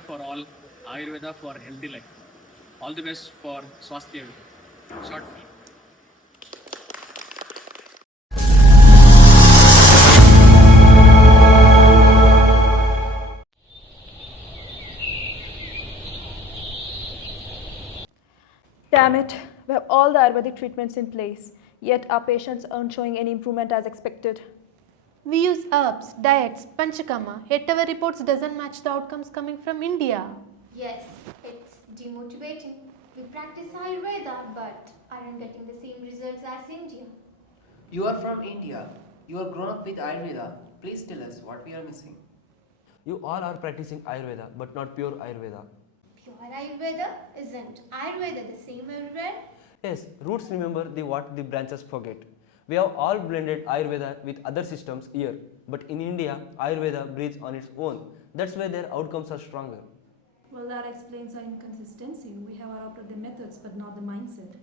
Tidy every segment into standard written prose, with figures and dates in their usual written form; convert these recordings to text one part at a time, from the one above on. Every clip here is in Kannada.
Ayurveda for all, Ayurveda for healthy life. All the best for Swasthya. Short film. Damn it, we have all the Ayurvedic treatments in place, yet our patients aren't showing any improvement as expected. We use herbs, diets, panchakarma, yet our reports doesn't match the outcomes coming from India. Yes, it's demotivating. We practice Ayurveda but aren't getting the same results as India. You are from India. You are grown up with Ayurveda. Please tell us what we are missing. You all are practicing Ayurveda, but not pure Ayurveda. Pure Ayurveda isn't Ayurveda the same everywhere? Yes, roots remember what the branches forget. We have all blended Ayurveda with other systems here, but in India, Ayurveda breathes on its own. That's why their outcomes are stronger. Well, that explains our inconsistency. We have adopted the methods but not the mindset.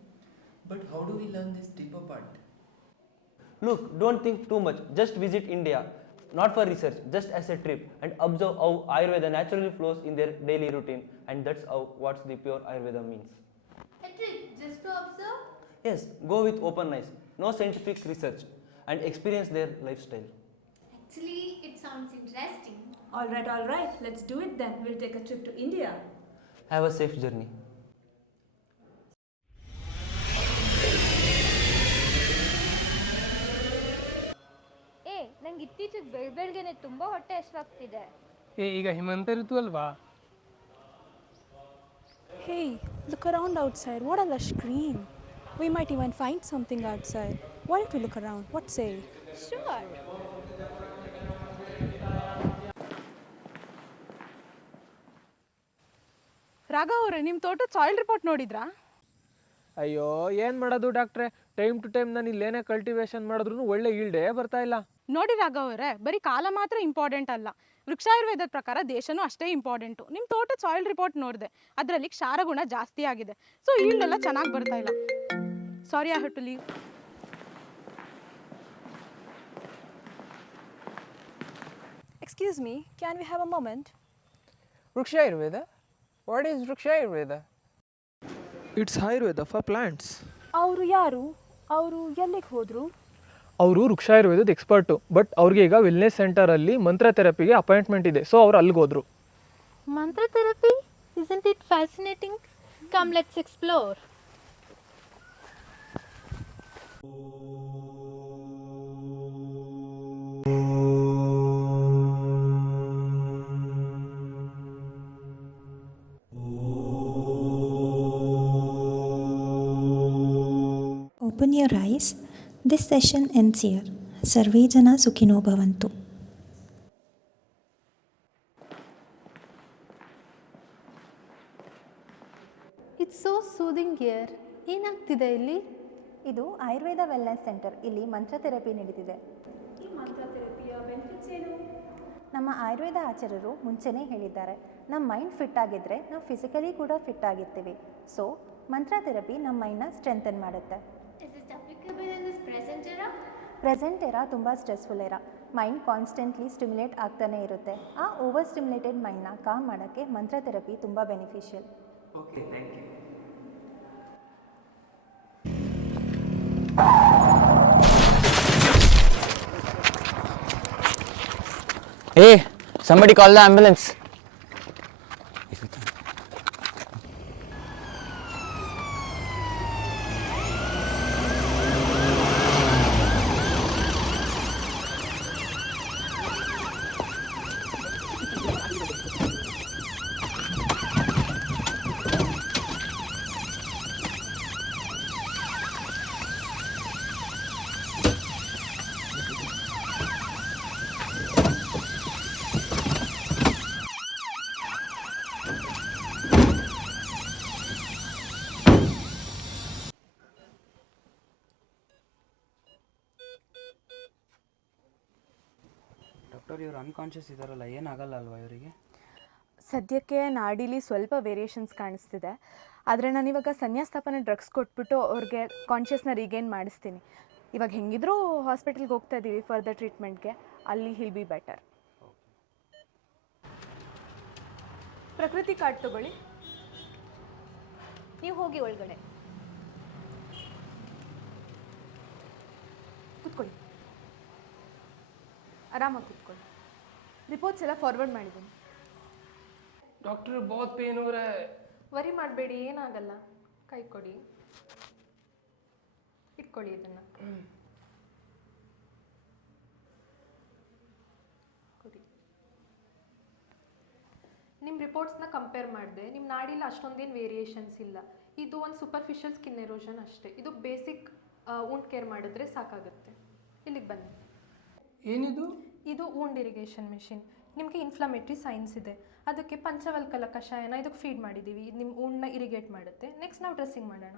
But how do we learn this deeper part? Look, don't think too much. Just visit India, not for research, just as a trip, and observe how Ayurveda naturally flows in their daily routine, and that's what the pure Ayurveda means. A trip just to observe? Yes, go with open eyes, no scientific research, and experience their lifestyle. Actually, it sounds interesting. All right, let's do it then. We'll take a trip to India. Have a safe journey. ನಂಗೆ ಇತ್ತೀಚೆಗೆ ಬೆಳಬೆಳಗ್ಗೆನೆ ತುಂಬ ಹೊಟ್ಟೆ ಹಸಿವಾಗ್ತಿದೆ. ಈಗ ಹಿಮಂತ ಋತು ಅಲ್ವಾ? Hey, look around outside. What a lush green. We might even find something outside. Why don't we look around? What say? Sure. Raghav ಅವರೇ, ನಿಮ್ಮ ತೋಟದ ಸಾಯಿಲ್ ರಿಪೋರ್ಟ್ ನೋಡಿದ್ರಾ? ಅಯ್ಯೋ, ಏನು ಮಾಡೋದು ಡಾಕ್ಟ್ರೆ, ಟೈಮ್ ಟು ಟೈಮ್ ನಾನು ಇಲ್ಲೇನೇ ಕಲ್ಟಿವೇಶನ್ ಮಾಡಿದ್ರು ಒಳ್ಳೆ ಈಲ್ಡೇ ಬರ್ತಾ ಇಲ್ಲ. ನೋಡಿ ರಾಘವ್ ಅವರೇ, ಬರೀ ಕಾಲ ಮಾತ್ರ ಇಂಪಾರ್ಟೆಂಟ್ ಅಲ್ಲ, ವೃಕ್ಷಾಯುರ್ವೇದದ ಪ್ರಕಾರ ದೇಶನೂ ಅಷ್ಟೇ ಇಂಪಾರ್ಟೆಂಟು. ನಿಮ್ಮ ತೋಟದ ಸಾಯಿಲ್ ರಿಪೋರ್ಟ್ ನೋಡಿದೆ, ಅದರಲ್ಲಿ ಕ್ಷಾರಗುಣ ಜಾಸ್ತಿ ಆಗಿದೆ. ಸೊ ಈಲ್ಡ್ ಎಲ್ಲ ಚೆನ್ನಾಗಿ ಬರ್ತಾ ಇಲ್ಲ. Sorry, I have to leave. Excuse me, can we have a moment? Vriksha Ayurveda? What is Vriksha Ayurveda? It's Ayurveda for plants. ಅವರು ಯಾರು? ಅವರು ಎಲ್ಲಿಗೆ ಹೋದರು? ಅವರು ವೃಕ್ಷಾಯುರ್ವೇದದ ಎಕ್ಸ್ಪರ್ಟು, ಬಟ್ ಅವ್ರಿಗೆ ಈಗ ವೆಲ್ನೆಸ್ ಸೆಂಟರಲ್ಲಿ ಮಂತ್ರ ಥೆರಪಿಗೆ ಅಪಾಯಿಂಟ್ಮೆಂಟ್ ಇದೆ, ಸೊ ಅವ್ರು ಅಲ್ಲಿಗೆ ಹೋದ್ರು. ಮಂತ್ರ therapy? Isn't it fascinating? Come, let's explore. Open your eyes. This session ends here. Sarve jana sukhino bhavantu. It's so soothing here. ಏನಾಗ್ತಿದೆ ಇಲ್ಲಿ? ಇದು ಆಯುರ್ವೇದ ವೆಲ್ನೆಸ್ ಸೆಂಟರ್. ಇಲ್ಲಿ ಮಂತ್ರ ಥೆರಪಿ ನಡೀತಿದೆ. ಈ ಮಂತ್ರ ಥೆರಪಿಯ ಬೆನಿಫಿಟ್ಸ್ ಏನು? ನಮ್ಮ ಆಯುರ್ವೇದ ಆಚಾರ್ಯರು ಮುಂಚೆನೇ ಹೇಳಿದ್ದಾರೆ, ನಮ್ಮ ಮೈಂಡ್ ಫಿಟ್ ಆಗಿದ್ದರೆ ನಾವು ಫಿಸಿಕಲಿ ಕೂಡ ಫಿಟ್ ಆಗಿರ್ತೀವಿ. ಸೊ ಮಂತ್ರ ಥೆರಪಿ ನಮ್ಮ ಮೈಂಡ್ನ ಸ್ಟ್ರೆಂಥನ್ ಮಾಡುತ್ತೆ. Is it applicable in this present era? Present era ತುಂಬ stressful era. Mind constantly stimulate ಆಗ್ತಾನೆ ಇರುತ್ತೆ. ಆ ಓವರ್ ಸ್ಟಿಮ್ಯುಲೇಟೆಡ್ ಮೈಂಡ್ನ ಕಾಮ್ ಮಾಡೋಕ್ಕೆ ಮಂತ್ರ ಥೆರಪಿ ತುಂಬ beneficial. Okay, thank you. Hey, somebody call the ambulance. Doctor, ಇವರು ಅನ್ಕಾನ್ಷಿಯಸ್ ಇದ್ದಾರಲ್ಲ, ಏನಾಗಲ್ಲ ಅಲ್ವಾ ಇವರಿಗೆ? ಸದ್ಯಕ್ಕೆ ನಾಡಿಲಿ ಸ್ವಲ್ಪ ವೇರಿಯೇಷನ್ಸ್ ಕಾಣಿಸ್ತಿದೆ, ಆದರೆ ನಾನಿವಾಗ ಸನ್ಯಾಸ್ಥಾಪನ ಡ್ರಗ್ಸ್ ಕೊಟ್ಬಿಟ್ಟು ಅವ್ರಿಗೆ ಕಾನ್ಷಿಯಸ್ನ ರೀಗೇನ್ ಮಾಡಿಸ್ತೀನಿ. ಇವಾಗ ಹೆಂಗಿದ್ರೂ ಹಾಸ್ಪಿಟಲ್ಗೆ ಹೋಗ್ತಾ ಇದ್ದೀವಿ ಫರ್ದರ್ ಟ್ರೀಟ್ಮೆಂಟ್ಗೆ, ಅಲ್ಲಿ ಹಿಲ್ ಬಿ ಬೆಟರ್. ಪ್ರಕೃತಿ ಕಾರ್ಡ್ ತಗೊಳ್ಳಿ. ನೀವು ಹೋಗಿ ಒಳಗಡೆ ಕೂತ್ಕೊಳ್ಳಿ, ಆರಾಮಾಗಿ ಕೂತ್ಕೊಳ್ಳಿ. ರಿಪೋರ್ಟ್ಸ್ ಎಲ್ಲ ಫಾರ್ವರ್ಡ್ ಮಾಡಿದ್ದೀನಿ. ಡಾಕ್ಟರ್ ಬಹುತ್ ಪೇನ್ हो रहा है. ವರಿ ಮಾಡಬೇಡಿ, ಏನಾಗಲ್ಲ. ಕೈ ಕೊಡಿ, ಇಟ್ಕೊಳ್ಳಿ ಇದನ್ನು. ಕೊಡಿ. ನಿಮ್ಮ ರಿಪೋರ್ಟ್ಸ್ನ ಕಂಪೇರ್ ಮಾಡಿದೆ. ನಿಮ್ಮ ನಾಡಿಲಿ ಅಷ್ಟೊಂದೇನು ವೇರಿಯೇಷನ್ಸ್ ಇಲ್ಲ. ಇದು ಒಂದು ಸೂಪರ್ಫಿಷಿಯಲ್ ಸ್ಕಿನ್ ಎರೋಷನ್ ಅಷ್ಟೇ. ಇದು ಬೇಸಿಕ್ ವೂಂಡ್ ಕೇರ್ ಮಾಡಿದ್ರೆ ಸಾಕಾಗುತ್ತೆ. ಇಲ್ಲಿಗೆ ಬನ್ನಿ. ಏನಿದು? ಇದು ವೂಂಡ್ ಇರಿಗೇಷನ್ ಮೆಷಿನ್. ನಿಮಗೆ ಇನ್ಫ್ಲಮೇಟ್ರಿ ಸೈನ್ಸ್ ಇದೆ, ಅದಕ್ಕೆ ಪಂಚವಲ್ಕಲ ಕಷಾಯನ ಇದಕ್ಕೆ ಫೀಡ್ ಮಾಡಿದ್ದೀವಿ. ಇದು ನಿಮ್ಮ ವೂಂಡ್ನ ಇರಿಗೇಟ್ ಮಾಡುತ್ತೆ. ನೆಕ್ಸ್ಟ್ ನಾವು ಡ್ರೆಸ್ಸಿಂಗ್ ಮಾಡೋಣ.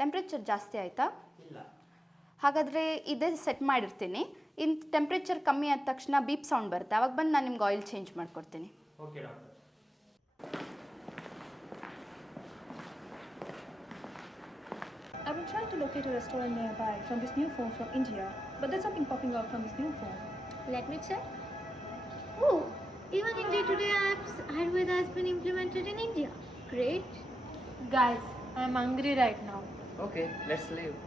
ಟೆಂಪ್ರೇಚರ್ ಜಾಸ್ತಿ ಆಯಿತಾ? ಇಲ್ಲ. ಹಾಗಾದರೆ ಇದೇ ಸೆಟ್ ಮಾಡಿರ್ತೀನಿ. ಇನ್ನು ಟೆಂಪ್ರೇಚರ್ ಕಮ್ಮಿ ಆದ ತಕ್ಷಣ ಬೀಪ್ ಸೌಂಡ್ ಬರುತ್ತೆ, ಅವಾಗ ಬಂದು ನಾನು ನಿಮ್ಗೆ ಆಯಿಲ್ ಚೇಂಜ್ ಮಾಡಿಕೊಡ್ತೀನಿ. Okay doctor. I've been trying to locate a restaurant nearby from this new phone from India, but there's something popping out from this new phone. Let me check. Oh, even in day-to-day apps, Ayurveda has been implemented in India. Great. Guys, I'm hungry right now. Okay, let's leave.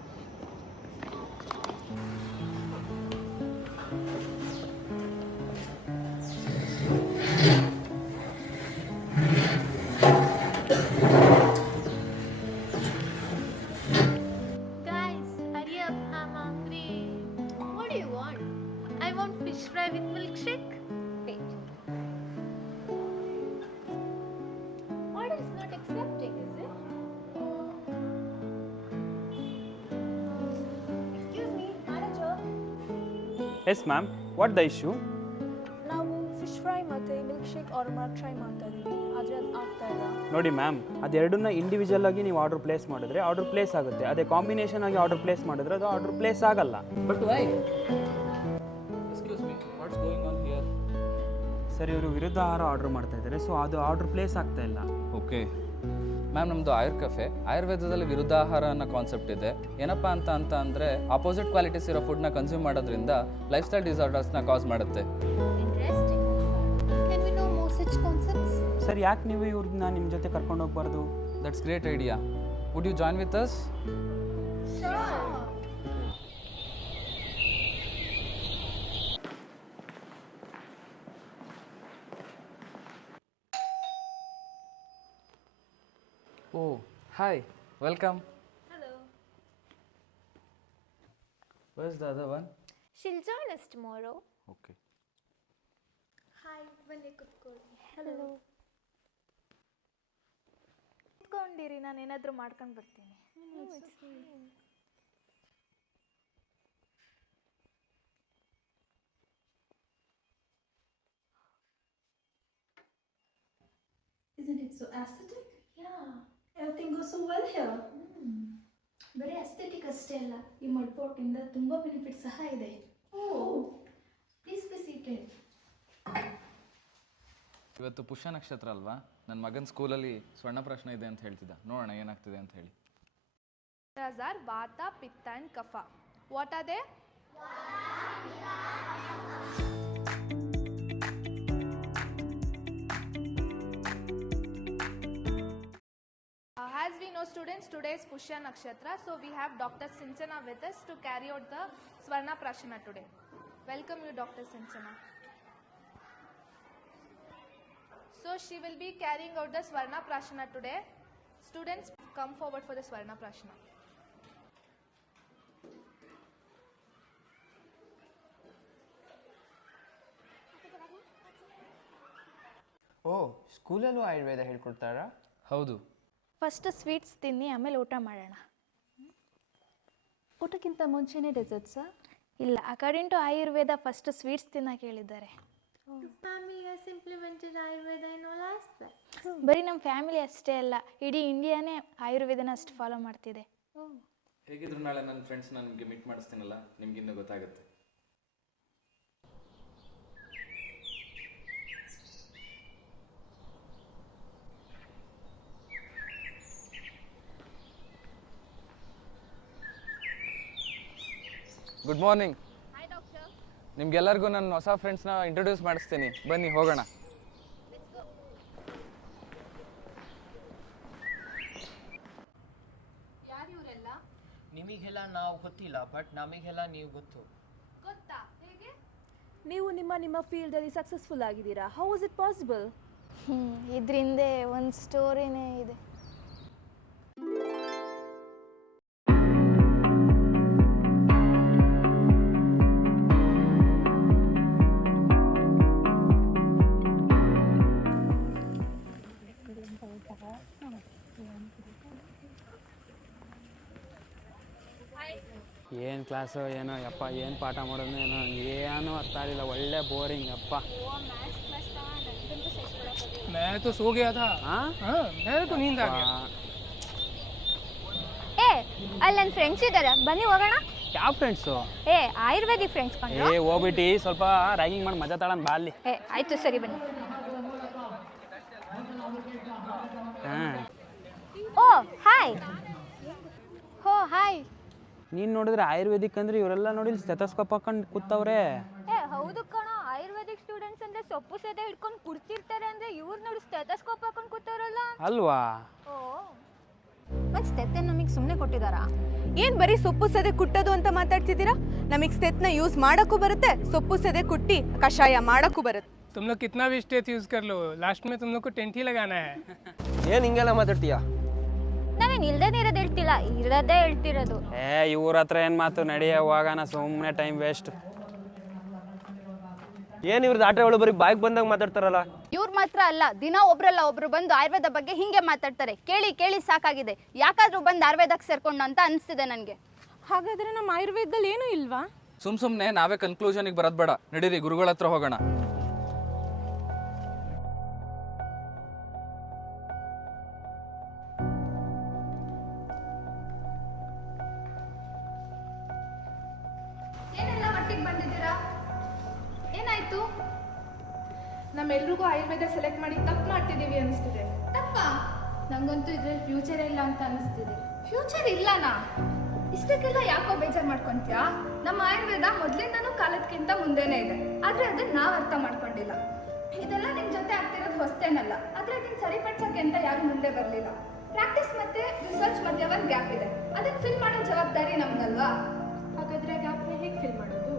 Guys, hurry up, I'm hungry. What do you want? I want fish fry with milkshake. Wait. Order is not accepting, is it? Excuse me, manager. Yes ma'am, what the issue? ನಾವು ಫಿಶ್ ಫ್ರೈ ಮತ್ತು ಮಿಲ್ಕ್ ಶೇಕ್ ಆರ್ಡರ್ ಮಾಡೋಕ್ಕೆ ಟ್ರೈ ಮಾಡ್ತಾ ಇದ್ದೀವಿ, ಆದರೆ ಅದು ಆಗ್ತಾ ಇಲ್ಲ. ನೋಡಿ ಮ್ಯಾಮ್, ಅದೆರಡನ್ನ ಇಂಡಿವಿಜುವಲ್ ಆಗಿ ನೀವು ಆರ್ಡರ್ ಪ್ಲೇಸ್ ಮಾಡಿದ್ರೆ ಆರ್ಡರ್ ಪ್ಲೇಸ್ ಆಗುತ್ತೆ. ಅದೇ ಕಾಂಬಿನೇಷನ್ ಆಗಿ ಆರ್ಡರ್ ಪ್ಲೇಸ್ ಮಾಡಿದ್ರೆ ಅದು ಆರ್ಡರ್ ಪ್ಲೇಸ್ ಆಗಲ್ಲ. But why? Excuse me, what's going on here? Sir, ಇವರು ವಿರುದ್ಧ ಆಹಾರ ಆರ್ಡರ್ ಮಾಡ್ತಾ ಇದ್ದಾರೆ, ಸೊ ಅದು ಆರ್ಡರ್ ಪ್ಲೇಸ್ ಆಗ್ತಾ ಇಲ್ಲ. ಓಕೆ ಮ್ಯಾಮ್, ನಮ್ಮದು ಆಯುರ್ ಕೆಫೆ. ಆಯುರ್ವೇದದಲ್ಲಿ ವಿರುದ್ಧಾಹಾರ ಅನ್ನೋ ಕಾನ್ಸೆಪ್ಟ್ ಇದೆ. ಏನಪ್ಪ ಅಂದರೆ ಆಪೋಸಿಟ್ ಕ್ವಾಲಿಟೀಸ್ ಇರೋ ಫುಡ್ನ ಕನ್ಸ್ಯೂಮ್ ಮಾಡೋದ್ರಿಂದ ಲೈಫ್ ಸ್ಟೈಲ್ ಡಿಸಾರ್ಡರ್ಸ್ನ ಕಾಸ್ ಮಾಡುತ್ತೆ. Interesting. Can we know more such concepts? Sir, ಯಾಕೆ ನೀವು ಇವ್ರನ್ನ ನಿಮ್ಮ ಜೊತೆ ಕರ್ಕೊಂಡು ಹೋಗ್ಬಾರ್ದು? That's great idea. Would you join with us? Sure. Oh hi, welcome. Hello. Where's the other one? She'll join us tomorrow. Okay. Hi, ಬನ್ನಿ ಕೂತ್ಕೊಳ್ಳಿ. Hello. ಕೂತ್ಕೊಂಡಿರಿ, ನಾನು ಏನಾದರೂ ಮಾಡ್ಕೊಂಡು ಬರ್ತೀನಿ. Isn't it so aesthetic? Yeah. Everything goes so well here. ಬರೀ ಅಸ್ಥೆಟಿಕ್ ಅಷ್ಟೇ ಅಲ್ಲ, ಈ ಮಡ್ಪೋಟಿಂದ ತುಂಬ ಬೆನಿಫಿಟ್ ಸಹ ಇದೆ. Please be seated. ಇವತ್ತು ಪುಷ್ಯ ನಕ್ಷತ್ರ ಅಲ್ವಾ? ನನ್ನ ಮಗನ ಸ್ಕೂಲಲ್ಲಿ ಸ್ವರ್ಣ ಪ್ರಶ್ನೆ ಇದೆ ಅಂತ ಹೇಳ್ತಿದ್ದ. ನೋಡೋಣ ಏನಾಗ್ತಿದೆ ಅಂತ ಹೇಳಿ. are Vata, Pitta and Kapha. What are they? As we know students, today is Pushya Nakshatra, so we have Dr. Sinchana with us to carry out the Swarna Prashana today. Welcome you, Dr. Sinchana. So she will be carrying out the Swarna Prashana today. Students, come forward for the Swarna Prashana. ಓ, ಸ್ಕೂಲಲ್ಲೂ ಆಯುರ್ವೇದ ಹೇಳ್ಕೊಡ್ತಾರಾ? ಹೌದು. ಫಸ್ಟ್ ಸ್ವೀಟ್ಸ್ ತಿನ್ನಿ, ಆಮೇಲೆ ಊಟ ಮಾಡೋಣ. ಊಟಕ್ಕಿಂತ ಮುಂಚೆನೇ ಡೆಸರ್ಟ್ಸಾ? ಇಲ್ಲ, according to Ayurveda first sweets ತಿನ್ನಕ್ಕೆ ಹೇಳಿದ್ದಾರೆ. ಬರೀ ನಮ್ಮ ಫ್ಯಾಮಿಲಿ ಅಷ್ಟೇ ಅಲ್ಲ, ಇಡೀ ಇಂಡಿಯಾನೇ ಆಯುರ್ವೇದನ ಅಷ್ಟು ಫಾಲೋ ಮಾಡ್ತಿದೆ. ಹೇಗಿದ್ರು ನಾಳೆ ನನ್ನ ಫ್ರೆಂಡ್ಸ್ ನನಗೆ ಮೀಟ್ ಮಾಡಿಸ್ತೀನಲ್ಲ, ನಿಮಗಿಂದ ಗೊತ್ತಾಗುತ್ತೆ. Good morning. ನಿಮ್ಗೆಲ್ಲರಿಗೂ ನನ್ನ ಹೊಸ ಫ್ರೆಂಡ್ಸ್ನ ಇಂಟ್ರೊಡ್ಯೂಸ್ ಮಾಡಿಸ್ತೀನಿ, ಬನ್ನಿ ಹೋಗೋಣ. ಯಾರು ಇವರೆಲ್ಲ? ನಿಮಗೆಲ್ಲ ನಾವು ಗೊತ್ತಿಲ್ಲ, ಬಟ್ ನಮಗೆಲ್ಲ ನೀವು ಗೊತ್ತು. ಗೊತ್ತಾ? ಹೇಗೆ? ನೀವು ನಿಮ್ಮ ಫೀಲ್ಡಲ್ಲಿ ಸಕ್ಸಸ್ಫುಲ್ ಆಗಿದ್ದೀರಾ. How is it possible? ಇದ್ರ ಹಿಂದೆ ಒಂದು ಸ್ಟೋರಿನೇ ಇದೆ. ಏನು ಕ್ಲಾಸು ಏನೋ ಯಪ್ಪ, ಏನು ಪಾಠ ಮಾಡೋದು ಏನೋ ಏನೂ ಅರ್ಥ ಆಗಲಿಲ್ಲ. ಒಳ್ಳೆ ಬೋರಿಂಗ್ ಅಪ್ಪ. मैं तो सो गया था. हाँ, मेरे तो नींद आ गया. ಏ ಅಲ್ಲಿ ನನ್ನ ಫ್ರೆಂಡ್ಸ್ ಇದ್ದಾರೆ, ಬನ್ನಿ ಹೋಗೋಣ. ಯಾವ ಫ್ರೆಂಡ್ಸು? ಏ ಆಯುರ್ವೇದಿಕ್ ಫ್ರೆಂಡ್ಸ್ ಕಣ್ಣ. ಏ ಹೋಗ್ಬಿಟ್ಟು ಸ್ವಲ್ಪ ರ್ಯಾಗಿಂಗ್ ಮಾಡಿ ಮಜಾ ತಗೊಂಡು ಬಾ ಅಲ್ಲಿ. ಏ ಆಯ್ತು ಸರಿ ಬನ್ನಿ. ಹಾಂ. ಓ ಹಾಯ್. ಹೋ ಹಾಯ್. ನೀನು ನೋಡಿದ್ರೆ ಆಯುರ್ವೇದಿಕ್ ಅಂದರೆ ಇವರೆಲ್ಲ ನೋಡಿ ಸ್ಟೆಥೋಸ್ಕೋಪ್ ಹಾಕೊಂಡು ಕೂತವ್ರೆ. ಏ ಹೌದು ಕಣ, ಆಯುರ್ವೇದಿಕ್ ಸ್ಟೂಡೆಂಟ್ಸ್ ಅಂದ್ರೆ ಸೊಪ್ಪು ಸೆದೆ ಹಿಡ್ಕೊಂಡು ಕುಡ್ತಿರ್ತಾರೆ ಅಂದ್ರೆ ಇವ್ರು ನೋಡಿ ಸ್ಟೆಥೋಸ್ಕೋಪ್ ಹಾಕೊಂಡು ಕೂತವ್ರಲ್ಲ. ಅಲ್ವಾ? ಓ ಮತ್ತು ಸ್ಟೆತ್ತೆ ನಮಗೆ ಸುಮ್ಮನೆ ಕೊಟ್ಟಿದ್ದಾರಾ? ಏನು ಬರೀ ಸೊಪ್ಪು ಸೆದೆ ಕುಟ್ಟೋದು ಅಂತ ಮಾತಾಡ್ತಿದ್ದೀರಾ? ನಮಗೆ ಸ್ಟೆತ್ನ ಯೂಸ್ ಮಾಡೋಕ್ಕೂ ಬರುತ್ತೆ, ಸೊಪ್ಪು ಸೆದೆ ಕುಟ್ಟಿ ಕಷಾಯ ಮಾಡೋಕ್ಕೂ ಬರುತ್ತೆ. तुम लोग कितना भी स्टेथ यूज कर लो, लास्ट में तुम लोग को टेंट ही लगाना है. ಏನು ಹಿಂಗೆಲ್ಲ ಮಾತಾಡ್ತೀಯಾ? ನಾವೇನು ಇಲ್ದೇನೆ ಇರೋದು ಹೇಳ್ತಿಲ್ಲ, ಇರೋದೇ ಹೇಳ್ತಿರೋದು. ಏ ಇವ್ರ ಹತ್ರ ಏನು ಮಾತು, ನಡೆಯ ಹೋಗೋಣ, ಸುಮ್ಮನೆ ಟೈಮ್ ವೇಸ್ಟ್. ಏನು ಇವ್ರದ್ದು ಆಟಗಳು ಬರೀ ಬಾಯಿಗೆ ಬಂದಾಗ ಮಾತಾಡ್ತಾರಲ್ಲ. ಇವ್ರು ಮಾತ್ರ ಅಲ್ಲ, ದಿನ ಒಬ್ರಲ್ಲ ಒಬ್ರು ಬಂದು ಆಯುರ್ವೇದ ಬಗ್ಗೆ ಹಿಂಗೆ ಮಾತಾಡ್ತಾರೆ. ಕೇಳಿ ಕೇಳಿ ಸಾಕಾಗಿದೆ. ಯಾಕಾದ್ರೂ ಬಂದು ಆಯುರ್ವೇದಕ್ಕೆ ಸೇರ್ಕೊಂಡು ಅಂತ ಅನಿಸ್ತಿದೆ ನನಗೆ. ಹಾಗಾದ್ರೆ ನಮ್ಮ ಆಯುರ್ವೇದದಲ್ಲಿ ಏನೂ ಇಲ್ವಾ? ಸುಮ್ಮನೆ ನಾವೇ ಕನ್ಕ್ಲೂಷನಿಗೆ ಬರೋದು ಬೇಡ, ನಡೀರಿ ಗುರುಗಳ ಹತ್ರ ಹೋಗೋಣ. ಏನೆಲ್ಲ ಮಟ್ಟಿಗೆ ಬಂದಿದ್ದೀರಾ? ಏನಾಯ್ತು? ನಮ್ಮೆಲ್ರಿಗೂ ಆಯುರ್ವೇದ ಸೆಲೆಕ್ಟ್ ಮಾಡಿ ತಪ್ಪು ಮಾಡ್ತಿದ್ದೀವಿ ಅನಿಸ್ತಿದೆ. ತಪ್ಪ? ನಂಗಂತೂ ಇದ್ರಲ್ಲಿ ಫ್ಯೂಚರ್ ಇಲ್ಲ ಅಂತ ಅನಿಸ್ತಿದೆ. ಫ್ಯೂಚರ್ ಇಲ್ಲನಾ? ಇಷ್ಟಕ್ಕೆಲ್ಲ ಯಾಕೋ ಬೇಜಾರು ಮಾಡ್ಕೊಂತೀಯಾ? ನಮ್ಮ ಆಯುರ್ವೇದ ಮೊದಲಿಂದನೂ ಕಾಲಕ್ಕಿಂತ ಮುಂದೆನೇ ಇದೆ, ಆದ್ರೆ ಅದನ್ನ ನಾವು ಅರ್ಥ ಮಾಡ್ಕೊಂಡಿಲ್ಲ. ಇದೆಲ್ಲ ನಿಮ್ ಜೊತೆ ಆಗ್ತಿರೋದು ಹೊಸ್ತೇನಲ್ಲ, ಆದ್ರೆ ಅದನ್ನ ಸರಿಪಡಿಸಕ್ಕೆ ಅಂತ ಯಾರು ಮುಂದೆ ಬರಲಿಲ್ಲ. ಪ್ರಾಕ್ಟೀಸ್ ಮತ್ತೆ ರಿಸರ್ಚ್ ಮಧ್ಯೆ ಒಂದು ಗ್ಯಾಪ್ ಇದೆ, ಅದನ್ನ ಫಿಲ್ ಮಾಡೋ ಜವಾಬ್ದಾರಿ ನಮ್ದಲ್ವಾ? ಹಾಗಾದ್ರೆ ಗ್ಯಾಪ್ನ ಹೇಗೆ ಫಿಲ್ ಮಾಡೋದು?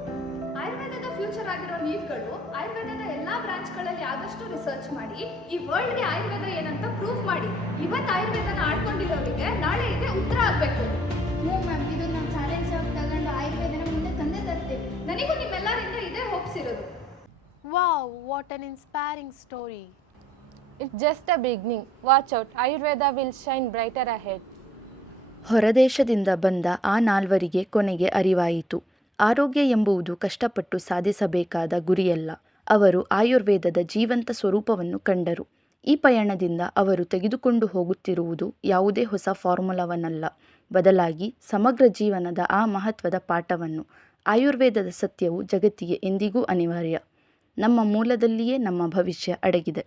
ಆಯುರ್ವೇದದ ಫ್ಯೂಚರ್ ಆಗಿರೋ ನೀವುಗಳು ಆಯುರ್ವೇದದ ಎಲ್ಲಾ ಬ್ರಾಂಚ್ಗಳಲ್ಲಿ ಆದಷ್ಟು ರಿಸರ್ಚ್ ಮಾಡಿ ಈ ವರ್ಲ್ಡ್ಗೆ ಆಯುರ್ವೇದ ಏನಂತ ಪ್ರೂವ್ ಮಾಡಿ. ಇವತ್ತು ಆಯುರ್ವೇದನ ಆಡ್ಕೊಂಡಿರೋರಿಗೆ ನಾಳೆ ಇದೆ ಉತ್ತರ ಆಗಬೇಕು. ಮ್ಯಾಮ್, ಇದು ನಾವು ಚಾಲೆಂಜ್ ಆಗಿ ತಗೊಂಡು ಆಯುರ್ವೇದನ ಮುಂದೆ ತಂದೆ ತರ್ತೀವಿ. ನನಗೂ ನಿಮ್ಮೆಲ್ಲರಿಂದ ಇದೇ ಹೋಪ್ಸ್ ಇರೋದು. Wow, what an inspiring story. It's just a beginning. Watch out, Ayurveda will shine brighter ahead. ಹೊರದೇಶದಿಂದ ಬಂದ ಆ ನಾಲ್ವರಿಗೆ ಕೊನೆಗೆ ಅರಿವಾಯಿತು, ಆರೋಗ್ಯ ಎಂಬುದು ಕಷ್ಟಪಟ್ಟು ಸಾಧಿಸಬೇಕಾದ ಗುರಿಯಲ್ಲ. ಅವರು ಆಯುರ್ವೇದದ ಜೀವಂತ ಸ್ವರೂಪವನ್ನು ಕಂಡರು. ಈ ಪಯಣದಿಂದ ಅವರು ತೆಗೆದುಕೊಂಡು ಹೋಗುತ್ತಿರುವುದು ಯಾವುದೇ ಹೊಸ ಫಾರ್ಮುಲಾವನ್ನಲ್ಲ, ಬದಲಾಗಿ ಸಮಗ್ರ ಜೀವನದ ಆ ಮಹತ್ವದ ಪಾಠವನ್ನು. ಆಯುರ್ವೇದದ ಸತ್ಯವು ಜಗತ್ತಿಗೆ ಎಂದಿಗೂ ಅನಿವಾರ್ಯ. ನಮ್ಮ ಮೂಲದಲ್ಲಿಯೇ ನಮ್ಮ ಭವಿಷ್ಯ ಅಡಗಿದೆ.